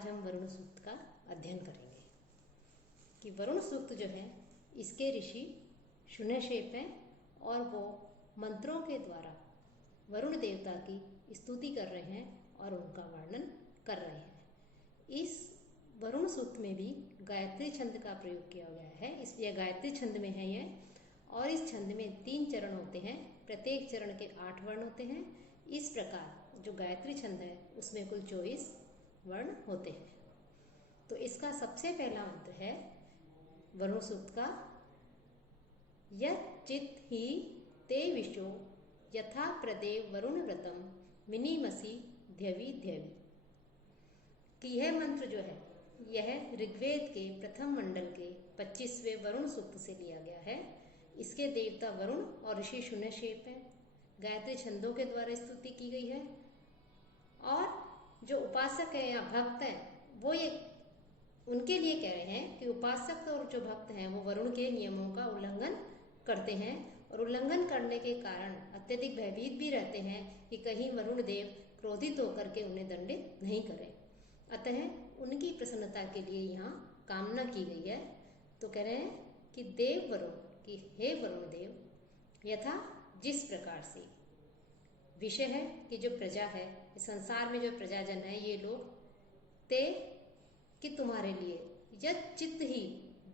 आज हम वरुण सूक्त का अध्ययन करेंगे कि वरुण सूक्त जो है इसके ऋषि शून्यशेप हैं और वो मंत्रों के द्वारा वरुण देवता की स्तुति कर रहे हैं और उनका वर्णन कर रहे हैं। इस वरुण सूक्त में भी गायत्री छंद का प्रयोग किया गया है, इसलिए गायत्री छंद में है ये। और इस छंद में 3 चरण होते हैं, प्रत्येक चरण के 8 वर्ण होते हैं। इस प्रकार जो गायत्री छंद है उसमें कुल 24 वर्ण होते हैं। तो इसका सबसे पहला मंत्र है वरुण सूक्त का, यच्चित ही ते विशो यथा प्रदेव वरुण व्रतम मिनीमसी ध्यवि ध्यवि। कि यह मंत्र जो है यह ऋग्वेद के प्रथम मंडल के 25वें वरुण सूक्त से लिया गया है। इसके देवता वरुण और ऋषि शून्यशेप हैं। गायत्री छंदों के द्वारा स्तुति की गई है और जो उपासक है या भक्त हैं वो ये उनके लिए कह रहे हैं कि उपासक और जो भक्त हैं वो वरुण के नियमों का उल्लंघन करते हैं और उल्लंघन करने के कारण अत्यधिक भयभीत भी रहते हैं कि कहीं वरुण देव क्रोधित होकर के उन्हें दंडित नहीं करें। अतः उनकी प्रसन्नता के लिए यहाँ कामना की गई है। तो कह रहे हैं कि देव वरुण, कि हे वरुण देव, यथा जिस प्रकार से विषय है कि जो प्रजा है, संसार में जो प्रजाजन है ये लोग, ते कि तुम्हारे लिए, यत् चित्त ही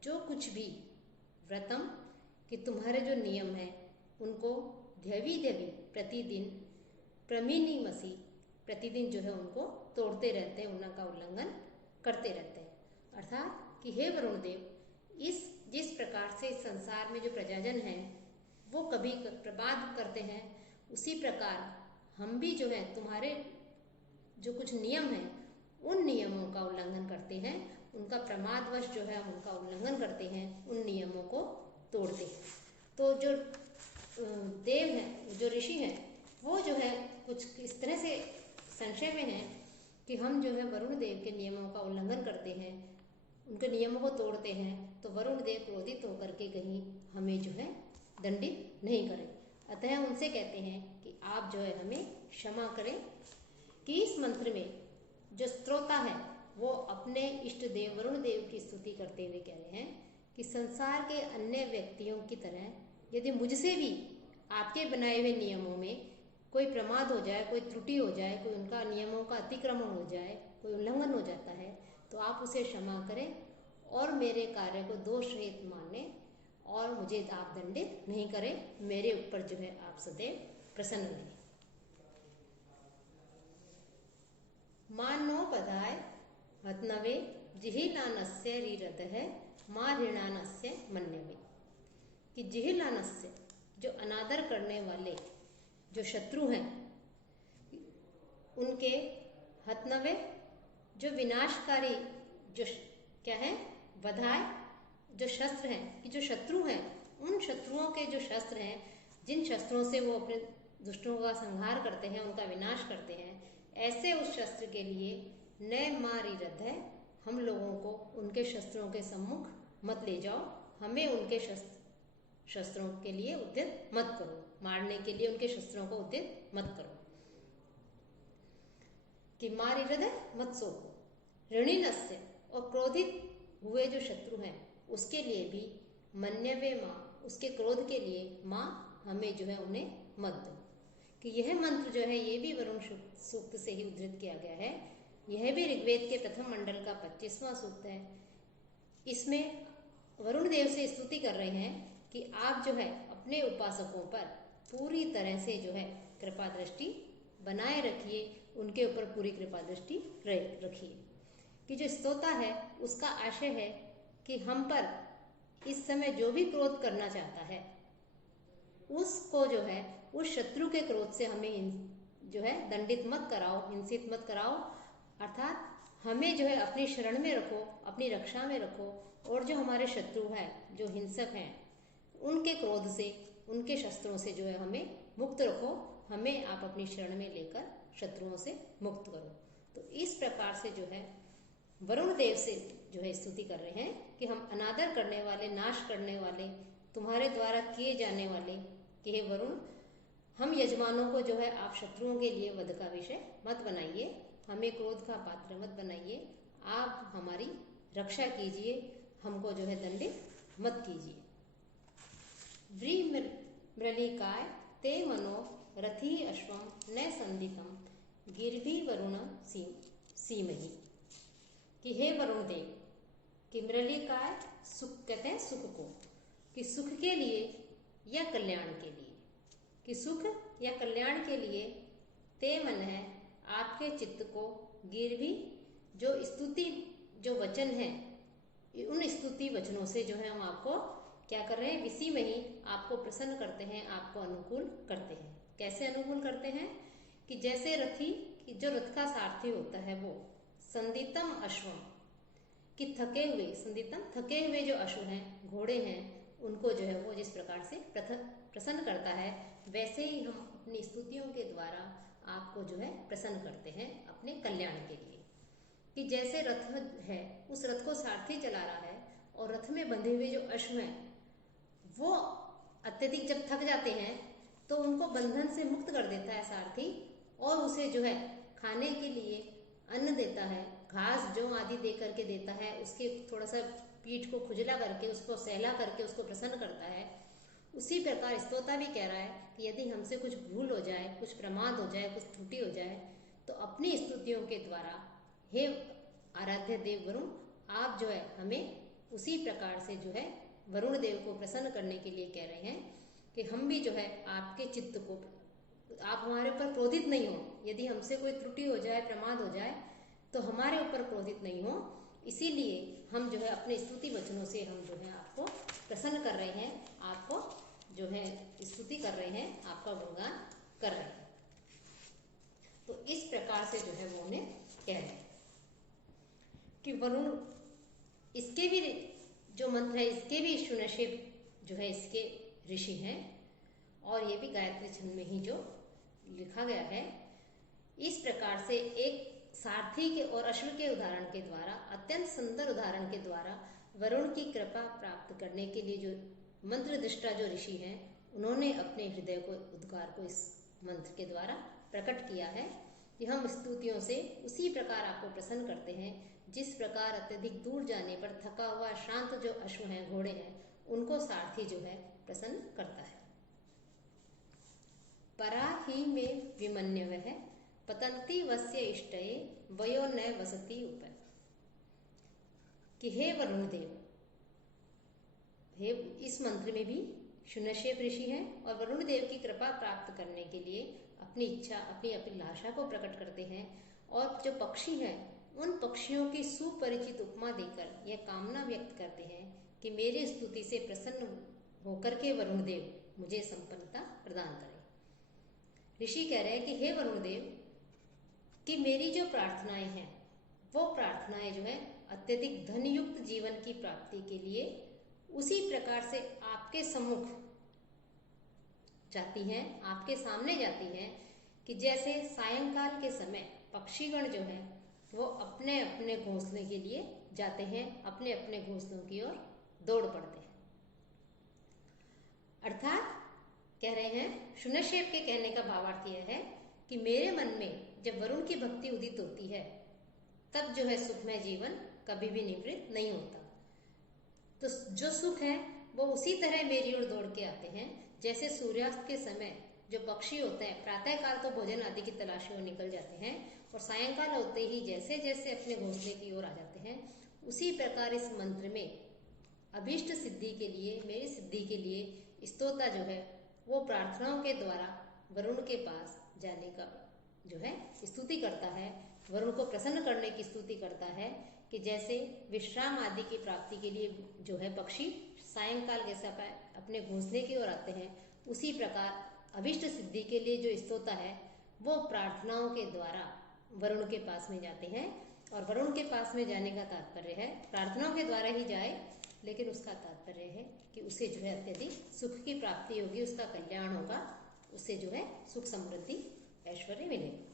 जो कुछ भी, व्रतम कि तुम्हारे जो नियम है उनको, ध्यवि ध्यवि प्रतिदिन, प्रमीनिमसी प्रतिदिन जो है उनको तोड़ते रहते हैं, उनका उल्लंघन करते रहते हैं। अर्थात कि हे वरुण देव, जिस प्रकार से संसार में जो प्रजाजन है वो कभी प्रमाद करते हैं, उसी प्रकार हम भी जो है तुम्हारे जो कुछ नियम हैं उन नियमों का उल्लंघन करते हैं, उनका प्रमादवश जो है हम उनका उल्लंघन करते हैं, उन नियमों को तोड़ते हैं। तो जो देव हैं, जो ऋषि हैं, वो जो है कुछ इस तरह से संशय में है कि हम जो है वरुण देव के नियमों का उल्लंघन करते हैं, उनके नियमों को तोड़ते हैं, तो वरुण देव क्रोधित होकर के कहीं हमें जो है दंडित नहीं करें। अतः उनसे कहते हैं कि आप जो है हमें क्षमा करें। कि इस मंत्र में जो श्रोता है वो अपने इष्ट देव वरुण देव की स्तुति करते हुए कह रहे हैं कि संसार के अन्य व्यक्तियों की तरह यदि मुझसे भी आपके बनाए हुए नियमों में कोई प्रमाद हो जाए, कोई त्रुटि हो जाए, कोई उनका नियमों का अतिक्रमण हो जाए, कोई उल्लंघन हो जाता है, तो आप उसे क्षमा करें और मेरे कार्य को दोष रहित माने और मुझे आप दंडित नहीं करें, मेरे ऊपर जो है आप सदैव प्रसन्न रहें। मानो पदाय हतनवे जिहिलानस्य रीरतः मां ऋणानस्य मन्यवे। कि जिहिलानस्य जो अनादर करने वाले जो शत्रु हैं उनके, हतनवे जो विनाशकारी जो क्या है, वधाय जो शस्त्र हैं, कि जो शत्रु हैं उन शत्रुओं के जो शस्त्र हैं, जिन शस्त्रों से वो अपने दुष्टों का संहार करते हैं, उनका विनाश करते हैं, ऐसे उस शस्त्र के लिए न मारी रद्द है, हम लोगों को उनके शस्त्रों के सम्मुख मत ले जाओ, हमें उनके शस्त्रों के लिए उद्यत मत करो, मारने के लिए उनके शस्त्रों को उद्यत मत करो। कि मारी हृदय मत सोको, ऋणिनस्य और क्रोधित हुए जो शत्रु हैं उसके लिए भी, मन्यवे माँ उसके क्रोध के लिए, माँ हमें जो है उन्हें मत दो। कि यह मंत्र जो है ये भी वरुण सूक्त से ही उद्धृत किया गया है। यह भी ऋग्वेद के प्रथम मंडल का 25वां सूक्त है। इसमें वरुण देव से स्तुति कर रहे हैं कि आप जो है अपने उपासकों पर पूरी तरह से जो है कृपा दृष्टि बनाए रखिए, उनके ऊपर पूरी कृपा दृष्टि रखिए। कि जो स्तोता है उसका आशय है कि हम पर इस समय जो भी क्रोध करना चाहता है उसको जो है उस शत्रु के क्रोध से हमें जो है दंडित मत कराओ, हिंसित मत कराओ। अर्थात हमें जो है अपनी शरण में रखो, अपनी रक्षा में रखो, और जो हमारे शत्रु है, जो हिंसक हैं, उनके क्रोध से, उनके शस्त्रों से जो है हमें मुक्त रखो, हमें आप अपनी शरण में लेकर शत्रुओं से मुक्त करो। तो इस प्रकार से जो है वरुण देव से जो है स्तुति कर रहे हैं कि हम अनादर करने वाले, नाश करने वाले, तुम्हारे द्वारा किए जाने वाले, कि हे वरुण, हम यजमानों को जो है आप शत्रुओं के लिए वध का विषय मत बनाइए, हमें क्रोध का पात्र मत बनाइए, आप हमारी रक्षा कीजिए, हमको जो है दंडित मत कीजिए। व्रीमृलिकाय ते मनो रथि अश्वम न संदितम गिरभी वरुण सीमहि। कि हे वरुण देव, कि मृलिकाय सुख कहते हैं सुख को, कि सुख के लिए या कल्याण के लिए, कि सुख या कल्याण के लिए ते मन है आपके चित्त को गिरभी जो स्तुति जो वचन है, उन स्तुति वचनों से जो है हम आपको क्या कर रहे हैं, इसी में ही आपको प्रसन्न करते हैं, आपको अनुकूल करते हैं। कैसे अनुकूल करते हैं कि जैसे रथी कि जो रथ का सारथी होता है वो संदितम अश्वम कि थके हुए, संदितम थके हुए जो अश्व हैं, घोड़े हैं, उनको जो है वो जिस प्रकार से प्रसन्न करता है, वैसे ही हम अपनी स्तुतियों के द्वारा आपको जो है प्रसन्न करते हैं अपने कल्याण के लिए। कि जैसे रथ है, उस रथ को सारथी चला रहा है और रथ में बंधे हुए जो अश्व हैं वो अत्यधिक जब थक जाते हैं तो उनको बंधन से मुक्त कर देता है सारथी, और उसे जो है खाने के लिए अन्न देता है, घास जो आदि दे करके देता है, उसके थोड़ा सा पीठ को खुजला करके उसको सहला करके उसको प्रसन्न करता है। उसी प्रकार स्तोता भी कह रहा है कि यदि हमसे कुछ भूल हो जाए, कुछ प्रमाद हो जाए, कुछ त्रुटि हो जाए, तो अपनी स्तुतियों के द्वारा हे आराध्य देव वरुण, आप जो है हमें उसी प्रकार से जो है वरुण देव को प्रसन्न करने के लिए कह रहे हैं कि हम भी जो है आपके चित्त को, आप हमारे ऊपर क्रोधित नहीं हो, यदि हमसे कोई त्रुटि हो जाए, प्रमाद हो जाए, तो हमारे ऊपर क्रोधित नहीं हो। इसीलिए हम जो है अपने स्तुति वचनों से हम जो है आपको प्रसन्न कर रहे हैं, आपको जो है स्तुति कर रहे हैं, आपका गुणगान कर रहे हैं। तो इस प्रकार से जो है वो उन्हें कह रहे हैं कि वरुण, इसके भी जो मंत्र है, इसके भी शुनशेप जो है इसके ऋषि हैं, और ये भी गायत्री छंद में ही जो लिखा गया है। इस प्रकार से एक सारथी के और अश्व के उदाहरण के द्वारा, अत्यंत सुंदर उदाहरण के द्वारा वरुण की कृपा प्राप्त करने के लिए जो मंत्र दृष्टा जो ऋषि हैं, उन्होंने अपने हृदय को, उद्गार को इस मंत्र के द्वारा प्रकट किया है कि हम स्तुतियों से उसी प्रकार आपको प्रसन्न करते हैं जिस प्रकार अत्यधिक दूर जाने पर थका हुआ शांत जो अश्व हैं, घोड़े हैं, उनको सारथी जो है प्रसन्न करता है। परा ही में विमन्यवः पतंती वस्य इष्टये वयो न वसति उप। कि हे वरुण देव, हे, इस मंत्र में भी शुनशेप ऋषि हैं और वरुण देव की कृपा प्राप्त करने के लिए अपनी इच्छा, अपनी अभिलाषा को प्रकट करते हैं, और जो पक्षी हैं उन पक्षियों की सुपरिचित उपमा देकर यह कामना व्यक्त करते हैं कि मेरी स्तुति से प्रसन्न होकर के वरुण देव मुझे संपन्नता प्रदान करें। ऋषि कह रहे हैं कि हे वरुण देव, कि मेरी जो प्रार्थनाएं हैं वो प्रार्थनाएं जो है अत्यधिक धनयुक्त जीवन की प्राप्ति के लिए उसी प्रकार से आपके सम्मुख जाती हैं, आपके सामने जाती हैं कि जैसे सायंकाल के समय पक्षीगण जो है वो अपने अपने घोंसले के लिए जाते हैं, अपने अपने घोंसलों की ओर दौड़ पड़ते हैं। अर्थात कह रहे हैं, शुनशेप के कहने का भावार्थ यह है कि मेरे मन में जब वरुण की भक्ति उदित होती है तब जो है सुखमय जीवन कभी भी निवृत्त नहीं होता। तो जो सुख है वो उसी तरह मेरी ओर दौड़ के आते हैं जैसे सूर्यास्त के समय जो पक्षी होते हैं प्रातः काल तो भोजन आदि की तलाशी ओर निकल जाते हैं, और सायंकाल होते ही जैसे जैसे अपने घोंसले की ओर आ जाते हैं, उसी प्रकार इस मंत्र में अभीष्ट सिद्धि के लिए, मेरी सिद्धि के लिए स्तोता जो है वो प्रार्थनाओं के द्वारा वरुण के पास जाने का जो है स्तुति करता है, वरुण को प्रसन्न करने की स्तुति करता है कि जैसे विश्राम आदि की प्राप्ति के लिए जो है पक्षी सायंकाल के समय अपने घोंसले की ओर आते हैं, उसी प्रकार अभिष्ट सिद्धि के लिए जो स्तोता है वो प्रार्थनाओं के द्वारा वरुण के पास में जाते हैं। और वरुण के पास में जाने का तात्पर्य है, प्रार्थनाओं के द्वारा ही जाए, लेकिन उसका तात्पर्य है कि उसे जो है अत्यधिक सुख की प्राप्ति होगी, उसका कल्याण होगा, उसे जो है सुख समृद्धि ऐश्वर्य मिलेगा।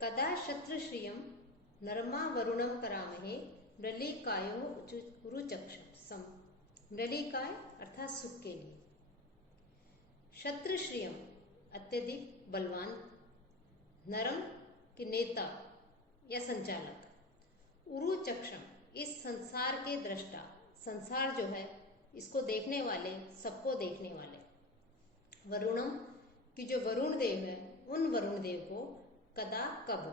कदा शत्रुश्रियम नरमा वरुणम करामहे मृलिकायो उरुचक्षसम। मृलिकाय अर्थात सुख के लिए, शत्रुश्रियम अत्यधिक बलवान, नरम के नेता या संचालक, उरु चक्षम, इस संसार के दृष्टा, संसार जो है इसको देखने वाले, सबको देखने वाले। वरुणम, कि जो वरुण देव है, उन वरुण देव को कदा, कब,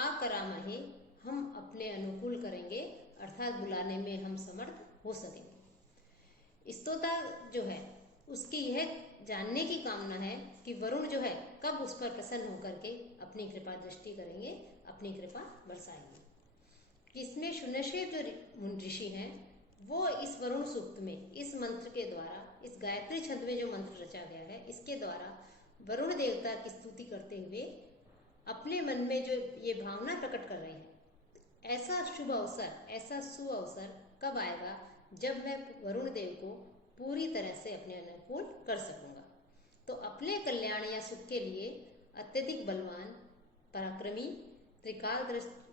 आकरामहे, हम अपने अनुकूल करेंगे, अर्थात बुलाने में हम समर्थ हो सकेंगे। स्तोता जो है उसकी यह जानने की कामना है कि वरुण जो है कब उस पर प्रसन्न होकर के अपनी कृपा दृष्टि करेंगे, अपनी कृपा बरसाएंगे। इसमें शून्यशेव जो ऋषि हैं वो इस वरुण सूक्त में, इस मंत्र के द्वारा, इस गायत्री छंद में जो मंत्र रचा गया है इसके द्वारा वरुण देवता की स्तुति करते हुए अपने मन में जो ये भावना प्रकट कर रहे हैं, ऐसा शुभ अवसर, ऐसा सुअवसर कब आएगा जब मैं वरुण देव को पूरी तरह से अपने अनुकूल कर सकूंगा। तो अपने कल्याण या सुख के लिए अत्यधिक बलवान, पराक्रमी, त्रिकाल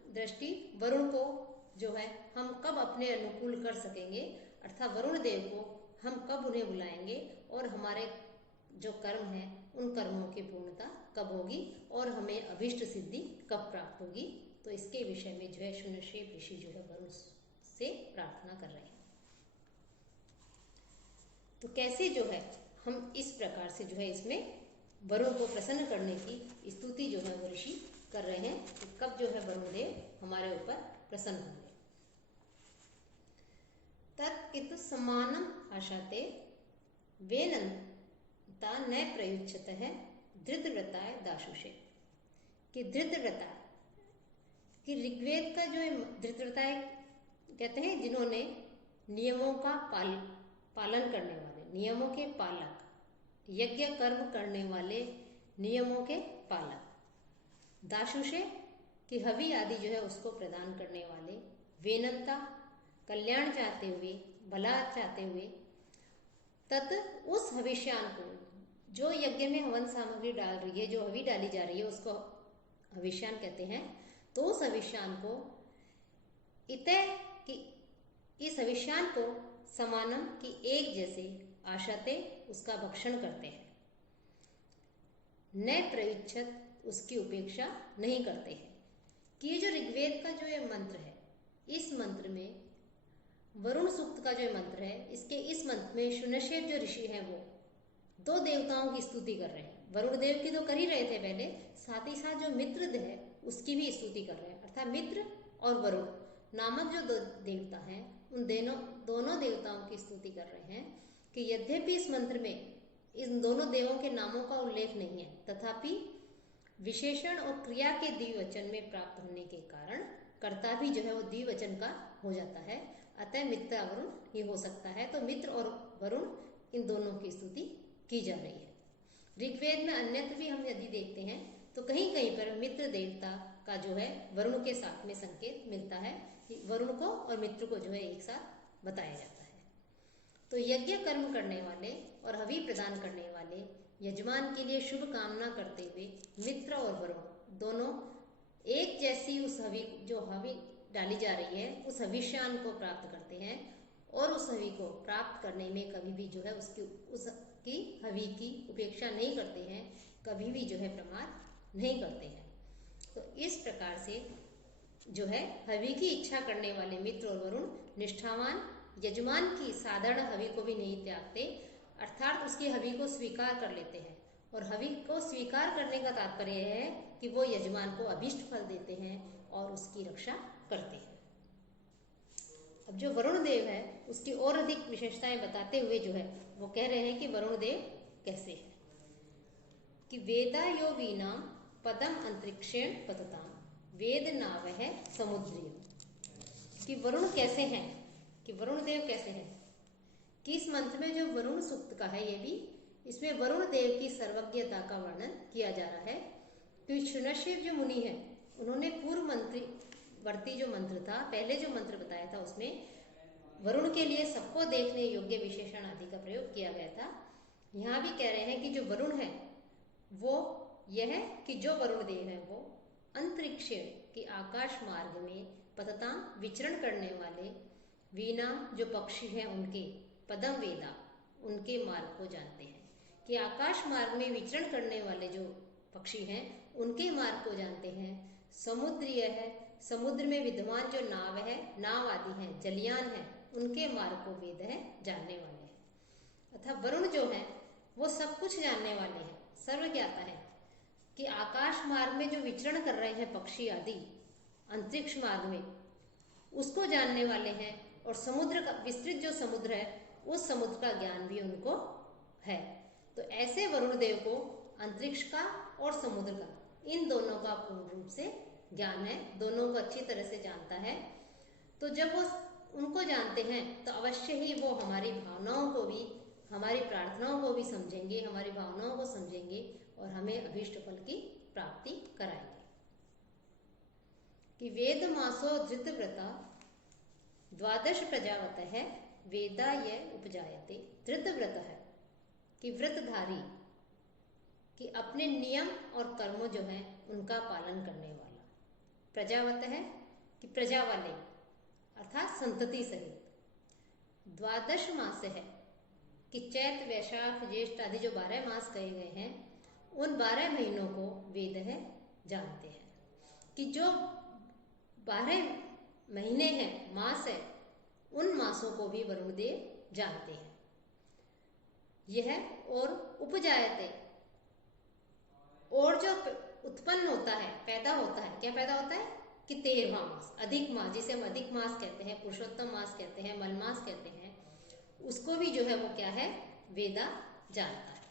दृष्टि वरुण को जो है हम कब अपने अनुकूल कर सकेंगे, अर्थात वरुण देव को हम कब उन्हें बुलाएंगे और हमारे जो कर्म है उन कर्मों की पूर्णता कब होगी और हमें अभिष्ट सिद्धि कब प्राप्त होगी। तो इसके विषय में जो है शून्यशेव ऋषि जो है वरुण से प्रार्थना कर रहे हैं। तो कैसे जो है हम इस प्रकार से जो है इसमें वरुण को प्रसन्न करने की स्तुति जो है वो ऋषि कर रहे हैं कि कब जो है वरुण देव हमारे ऊपर प्रसन्न होंगे। तत्कितु समानम आशाते वेनंता न प्रयुच्छत है धृतव्रताय दाशुषे, कि धृतव्रता कि ऋग्वेद का जो धृतव्रताय कहते हैं जिन्होंने नियमों का पालन करने वाले, नियमों के पालक, यज्ञ कर्म करने वाले नियमों के पालक, दाशुषे कि हवि आदि जो है उसको प्रदान करने वाले, वेनंता कल्याण चाहते हुए, भला चाहते हुए, तत् उस हविष्यान को, जो यज्ञ में हवन सामग्री डाल रही है, जो हवि डाली जा रही है उसको हविष्यान कहते हैं। तो उस हविष्यान को इतः कि इस हविष्यान को समानम की एक जैसे आशाते उसका भक्षण करते हैं, न प्रयुच्छत उसकी उपेक्षा नहीं करते हैं। कि ये जो ऋग्वेद का जो ये मंत्र है, इस मंत्र में वरुण सूक्त का जो मंत्र है, इसके इस मंत्र में शून्यशेव जो ऋषि हैं वो दो देवताओं की स्तुति कर रहे हैं। वरुण देव की तो कर ही रहे थे पहले, साथ ही साथ जो मित्र है उसकी भी स्तुति कर रहे हैं, अर्थात मित्र और वरुण नामक जो दो देवता हैं उन दोनों देवताओं की स्तुति कर रहे हैं। कि यद्यपि इस मंत्र में इन दोनों देवों के नामों का उल्लेख नहीं है, तथापि विशेषण और क्रिया के द्विवचन में प्राप्त होने के कारण कर्ता भी जो है वो द्विवचन का हो जाता है, अतः मित्र वरुण ही हो सकता है। तो मित्र और वरुण इन दोनों की स्तुति की जा रही है। ऋग्वेद में अन्यत्र भी हम यदि देखते हैं तो कहीं कहीं पर मित्र देवता का जो है वरुण के साथ में संकेत मिलता है, कि वरुण को और मित्र को जो है एक साथ बताया जाता है। तो यज्ञ कर्म करने वाले और हवि प्रदान करने वाले यजमान के लिए शुभ कामना करते हुए मित्र और वरुण दोनों एक जैसी उस हवि, जो हवि डाली जा रही है, उस हविष्यान को प्राप्त करते हैं और उस हवि को प्राप्त करने में कभी भी जो है उसकी हवि की उपेक्षा नहीं करते हैं, कभी भी जो है प्रमाद नहीं करते हैं। तो इस प्रकार से जो है हवि की इच्छा करने वाले मित्र और वरुण निष्ठावान यजमान की साधारण हवि को भी नहीं त्यागते, अर्थात उसकी हवि को स्वीकार कर लेते हैं। और हवि को स्वीकार करने का तात्पर्य है कि वो यजमान को अभीष्ट फल देते हैं और उसकी रक्षा करते हैं। अब जो वरुण देव है उसकी और अधिक विशेषताएं बताते हुए जो है वो कह रहे हैं कि वरुण देव कैसे है। कि वेदा यो वीना पदम अंतरिक्षेण पतताम वेद नावह समुद्री। कि वरुण कैसे हैं, कि वरुण देव कैसे हैं, कि इस मंत्र में जो वरुण सूक्त का है ये भी, इसमें वरुण देव की सर्वज्ञता का वर्णन किया जा रहा है। तो शून्यशेव जो मुनि है उन्होंने पूर्व मंत्री वर्ती जो मंत्र था, पहले जो मंत्र बताया था उसमें वरुण के लिए सबको देखने योग्य विशेषण आदि का प्रयोग किया गया था। यहाँ भी कह रहे हैं कि जो वरुण है वो यह है कि जो वरुण देव है वो अंतरिक्ष की आकाश मार्ग में पतता विचरण करने वाले, वीणा जो पक्षी हैं उनके, पदम वेदा उनके मार्ग को जानते हैं। कि आकाश मार्ग में विचरण करने वाले जो पक्षी हैं उनके मार्ग को जानते हैं। समुद्रीय है समुद्र में विद्यमान जो नाव आदि हैं, जलयान हैं, उनके मार्ग को वेद है जानने वाले हैं। अतः वरुण जो है वो सब कुछ जानने वाले हैं, सर्वज्ञाता है कि आकाश मार्ग में जो विचरण कर रहे हैं पक्षी आदि अंतरिक्ष मार्ग में, उसको जानने वाले हैं। और समुद्र का विस्तृत जो समुद्र है उस समुद्र का ज्ञान भी उनको है। तो ऐसे वरुण देव को अंतरिक्ष का और समुद्र का, इन दोनों का पूर्ण रूप से ज्ञान है, दोनों को अच्छी तरह से जानता है। तो जब वो उनको जानते हैं तो अवश्य ही वो हमारी भावनाओं को भी, हमारी प्रार्थनाओं को भी समझेंगे, हमारी भावनाओं को समझेंगे और हमें अभीष्ट फल की प्राप्ति कराएंगे। कि वेद मासो धृतव्रता द्वादश प्रजावत है वेदा ये उपजायते। धृतव्रत है कि व्रतधारी, कि अपने नियम और कर्मों जो है उनका पालन करने वाला। प्रजावत है कि प्रजा वाले अर्थात संतति सहित। द्वादश मास है कि चैत वैशाख ज्येष्ठ आदि जो 12 मास कहे गए हैं, उन 12 महीनों को वेद है जानते हैं। कि जो 12 महीने हैं, मास है, उन मासों को भी वरुण देव जानते हैं। यह और उपजायते, और जो उत्पन्न होता है, पैदा होता है, क्या पैदा होता है कि 13वां मास, अधिक मास, जिसे हम अधिक मास कहते हैं, पुरुषोत्तम मास कहते हैं, मलमास कहते हैं, उसको भी जो है वो क्या है वेदा जानता है।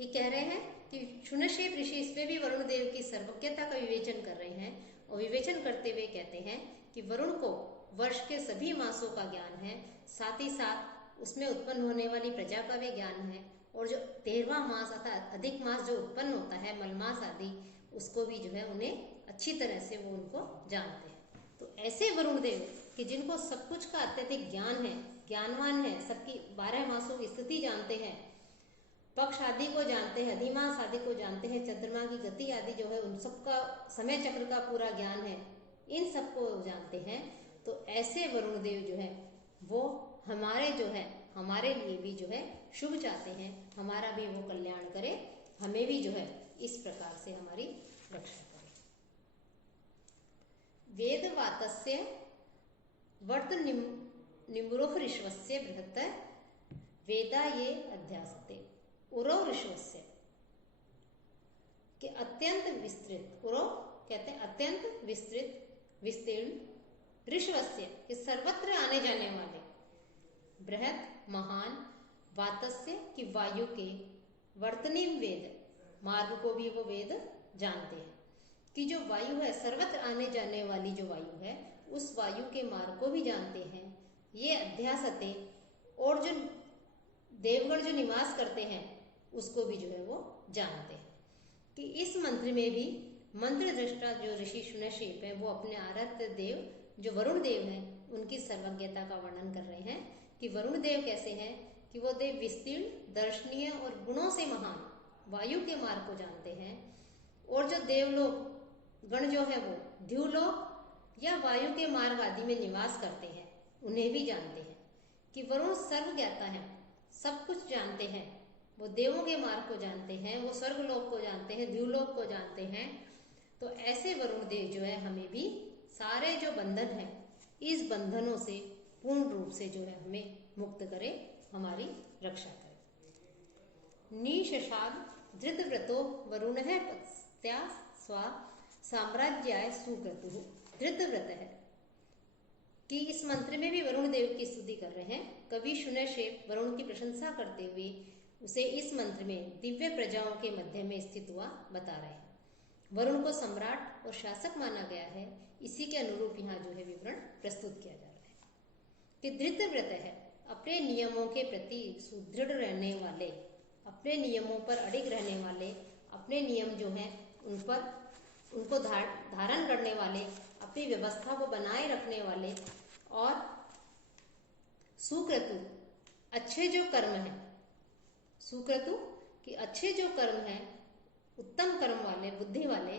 ये कह रहे हैं कि शुनशेप ऋषि इसमें भी वरुण देव की सर्वज्ञता का विवेचन कर रहे हैं और विवेचन करते हुए कहते हैं कि वरुण को वर्ष के सभी मासों का ज्ञान है, साथ ही साथ उसमें उत्पन्न होने वाली प्रजा का भी ज्ञान है, और जो 13वां मास अर्थात अधिक मास जो उत्पन्न होता है, मलमास आदि, उसको भी जो है उन्हें अच्छी तरह से वो उनको जानते हैं। तो ऐसे वरुण देव कि जिनको सब कुछ का अत्यधिक ज्ञान है, ज्ञानवान है, सबकी 12 मासों की स्थिति जानते हैं, पक्ष आदि को जानते हैं, अधिमास आदि को जानते हैं, चंद्रमा की गति आदि जो है उन सबका, समय चक्र का पूरा ज्ञान है, इन सबको जानते हैं। तो ऐसे वरुण देव जो है वो हमारे जो है, हमारे लिए भी जो है शुभ चाहते हैं, हमारा भी वो कल्याण करे, हमें भी जो है इस प्रकार से हमारी रक्षा करे। वेदवातस्य वर्त निम्रोह ऋष्वस्य बृहत् वेदा ये अध्यासते। उरो ऋष्वस्य के अत्यंत विस्तृत, उरो कहते हैं अत्यंत विस्तृत विस्तीर्ण, ऋष्वस्य के सर्वत्र आने जाने वाले, बृहत् महान, वातस्य की वायु के, वर्तनीम वेद मार्ग को भी वो वेद जानते हैं। कि जो वायु है, सर्वत्र आने जाने वाली जो वायु है, उस वायु के मार्ग को भी जानते हैं। ये अध्यासते, और जो देवगण जो निवास करते हैं उसको भी जो है वो जानते हैं। कि इस मंत्र में भी मंत्र दृष्टा जो ऋषि शुनशेप है वो अपने आराध्य देव जो वरुण देव हैं उनकी सर्वज्ञता का वर्णन कर रहे हैं। कि वरुण देव कैसे हैं कि वो देव विस्तीर्ण, दर्शनीय और गुणों से महान वायु के मार्ग को जानते हैं। और जो देवलोक गण जो है वो द्युलोक या वायु के मार्ग आदि में निवास करते हैं, उन्हें भी जानते हैं। कि वरुण सर्वज्ञाता है, सब कुछ जानते हैं, वो देवों के मार्ग को जानते हैं, वो स्वर्गलोक को जानते हैं, द्युलोक को जानते हैं। तो ऐसे वरुण देव जो है हमें भी सारे जो बंधन है, इस बंधनों से पूर्ण रूप से जो है हमें मुक्त करे, हमारी रक्षा करे। निशशाद धृतव्रतो वरुण है पत्या स्वा साम्राज्याय सुक्रतु। धृतव्रत है कि इस मंत्र में भी वरुण देव की स्तुति कर रहे हैं। कवि शुनशेप वरुण की प्रशंसा करते हुए उसे इस मंत्र में दिव्य प्रजाओं के मध्य में स्थित हुआ बता रहे हैं। वरुण को सम्राट और शासक माना गया है, इसी के अनुरूप यहाँ जो है विवरण प्रस्तुत किया जा रहा है। कि धृतव्रत है अपने नियमों के प्रति सुदृढ़ रहने वाले, अपने नियमों पर अडिग रहने वाले, अपने नियम जो हैं उन पर उनको धारण करने वाले, अपनी व्यवस्था को बनाए रखने वाले, और सुक्रतु अच्छे जो कर्म हैं, सुक्रतु कि अच्छे जो कर्म हैं, उत्तम कर्म वाले, बुद्धि वाले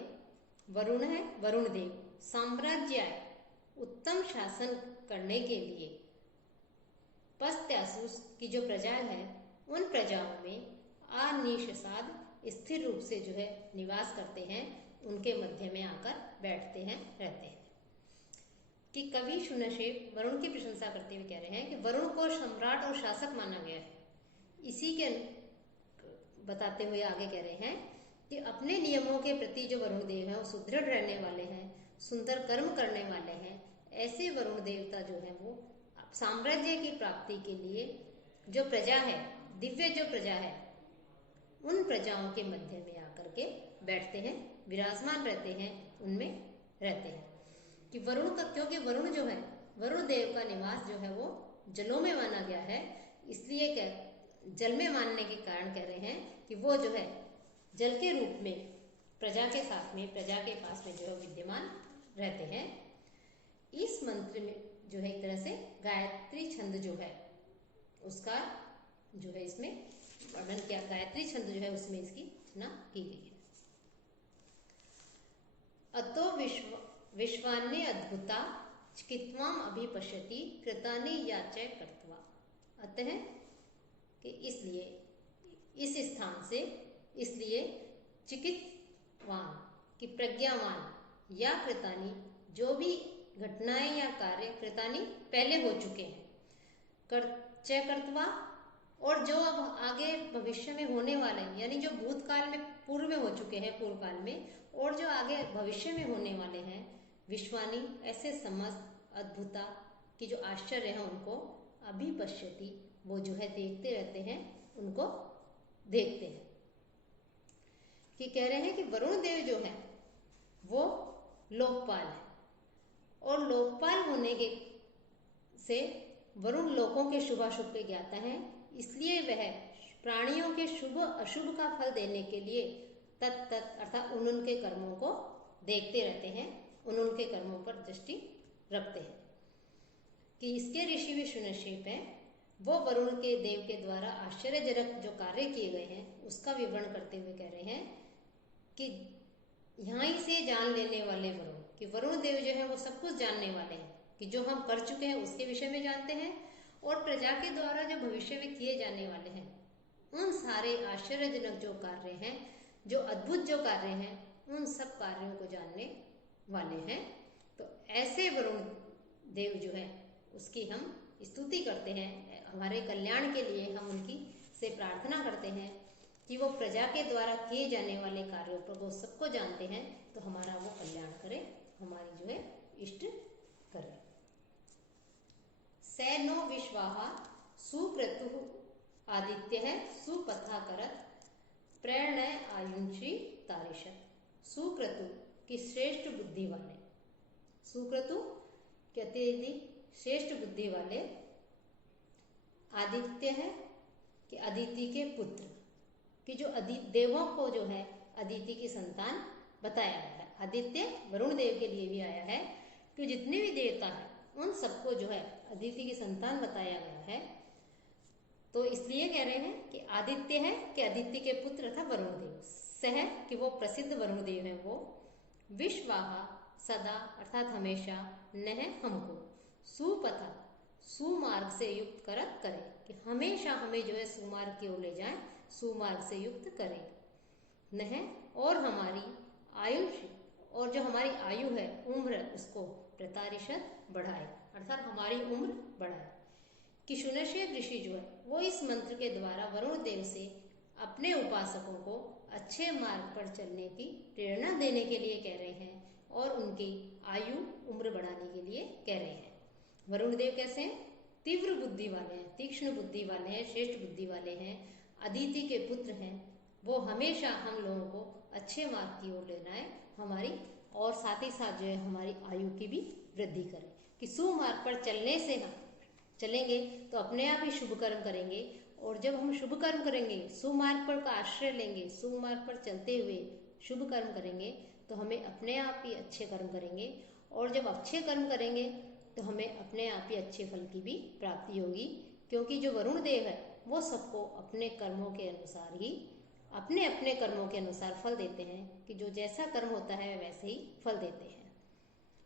वरुण है, वरुण देव। साम्राज्य उत्तम शासन करने के लिए, पस्त्यासुस की जो प्रजा है उन प्रजाओं में अनिशसाद स्थिर रूप से जो है निवास करते हैं, उनके मध्य में आकर बैठते हैं, रहते हैं। कि कवि शुनशेफ वरुण की प्रशंसा करते हुए कह रहे हैं कि वरुण को सम्राट और शासक माना गया है। इसी के बताते हुए आगे कह रहे हैं कि अपने नियमों के प्रति जो वरुण देव है वो सुदृढ़ रहने वाले हैं, सुंदर कर्म करने वाले हैं। ऐसे वरुण देवता जो है वो साम्राज्य की प्राप्ति के लिए जो प्रजा है, दिव्य जो प्रजा है, उन प्रजाओं के मध्य में आकर के बैठते हैं, विराजमान रहते हैं, उनमें रहते हैं। कि वरुण का, क्योंकि वरुण जो है, वरुण देव का निवास जो है वो जलों में माना गया है, इसलिए जल में मानने के कारण कह रहे हैं कि वो जो है जल के रूप में प्रजा के साथ में, प्रजा के पास में जो है विद्यमान रहते हैं। इस मंत्र में जो है एक तरह से गायत्री छंद जो है उसका जो है इसमें वर्णन किया, गायत्री छंद जो है उसमें इसकी रचना की गई है। अतो विश्वान्य अद्भुता चिकित्वाम अभिपश्यति कृतानि याचय कर्तवा। अतः कि इसलिए इस स्थान से, इसलिए चिकित्वान कि प्रज्ञावान या कृतानि जो भी घटनाएं या कार्य कृतानि पहले हो चुके हैं, चय कर्तवा और जो अब आगे भविष्य में होने वाले हैं, यानी जो भूतकाल में पूर्व में हो चुके हैं, पूर्व काल में, और जो आगे भविष्य में होने वाले हैं, विश्वानी ऐसे समस्त अद्भुता की जो आश्चर्य है उनको अभिपश्यति वो जो है देखते रहते हैं, उनको देखते हैं। कि कह रहे हैं कि वरुण देव जो है वो लोकपाल है और लोकपाल होने के से वरुण लोकों के शुभाशुभ के ज्ञाता हैं, इसलिए वह प्राणियों के शुभ अशुभ का फल देने के लिए तत् अर्थात उनके कर्मों को देखते रहते हैं, उनके कर्मों पर दृष्टि रखते हैं। कि इसके ऋषि भी शुनशेफ हैं, वो वरुण के देव के द्वारा आश्चर्यजनक जो कार्य किए गए हैं उसका विवरण करते हुए कह रहे हैं कि यहाँ से जान लेने वाले वरुण, कि वरुण देव जो है वो सब कुछ जानने वाले हैं, कि जो हम कर चुके हैं उसके विषय में जानते हैं, और प्रजा के द्वारा जो भविष्य में किए जाने वाले हैं उन सारे आश्चर्यजनक जो कार्य हैं, जो अद्भुत जो कार्य हैं, उन सब कार्यों को जानने वाले हैं। तो ऐसे वरुण देव जो है उसकी हम स्तुति करते हैं, हमारे कल्याण के लिए हम उनकी से प्रार्थना करते हैं कि वो प्रजा के द्वारा किए जाने वाले कार्यों पर वो सबको जानते हैं, तो हमारा वो कल्याण करे, हमारी जो है इष्ट करे। सैनो विश्वाहा सुक्रतु आदित्य है सुपथा करत प्रेरणय आयुंशी तारिशत। सुक्रतु की श्रेष्ठ बुद्धि वाले, सुक्रतु के अत्यधिक श्रेष्ठ बुद्धि वाले, आदित्य है कि अदिति के पुत्र, कि जो देवों को जो है अदिति की संतान बताया गया है। आदित्य वरुण देव के लिए भी आया है कि जितने भी देवता हैं उन सबको जो है अदिति की संतान बताया गया है। तो इसलिए कह रहे हैं कि आदित्य है कि अदिति के पुत्र था वरुण देव, सह कि वो प्रसिद्ध वरुण देव है, वो विश्वाहा सदा अर्थात हमेशा, नह हमको, सुपथा सुमार्ग से युक्त करत करे, कि हमेशा हमें जो है सुमार्ग की ओर ले जाए, सुमार्ग से युक्त करे। नह और हमारी आयुष, और जो हमारी आयु है, उम्र, उसको प्रतारिशत बढ़ाए, अर्थात हमारी उम्र बढ़ाए। कि शुनशेफ ऋषि जो है वो इस मंत्र के द्वारा वरुण देव से अपने उपासकों को अच्छे मार्ग पर चलने की प्रेरणा देने के लिए कह रहे हैं और उनकी आयु उम्र बढ़ाने के लिए कह रहे हैं। वरुण देव कैसे हैं? तीव्र बुद्धि वाले हैं, तीक्ष्ण बुद्धि वाले हैं, श्रेष्ठ बुद्धि वाले हैं, अदिति के पुत्र हैं। वो हमेशा हम लोगों को अच्छे मार्ग की ओर लेना है हमारी, और साथ ही साथ जो है हमारी आयु की भी वृद्धि करें। कि सुमार्ग पर चलने से हम चलेंगे तो अपने आप ही शुभ कर्म करेंगे, और जब हम शुभ कर्म करेंगे, सुमार्ग पर का आश्रय लेंगे, सुमार्ग पर चलते हुए शुभ कर्म करेंगे, तो हमें अपने आप ही अच्छे कर्म करेंगे, और जब अच्छे कर्म करेंगे तो हमें अपने आप ही अच्छे फल की भी प्राप्ति होगी। क्योंकि जो वरुण देव है वो सबको अपने कर्मों के अनुसार ही, अपने अपने कर्मों के अनुसार फल देते हैं, कि जो जैसा कर्म होता है वैसे ही फल देते हैं।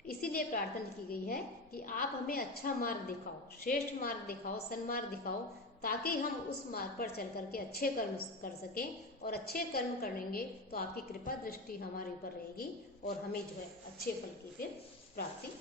इसीलिए प्रार्थना की गई है कि आप हमें अच्छा मार्ग दिखाओ, श्रेष्ठ मार्ग दिखाओ, सन्मार्ग दिखाओ, ताकि हम उस मार्ग पर चल करके अच्छे कर्म कर सकें, और अच्छे कर्म करेंगे तो आपकी कृपा दृष्टि हमारे ऊपर रहेगी और हमें जो है अच्छे फल की फिर प्राप्ति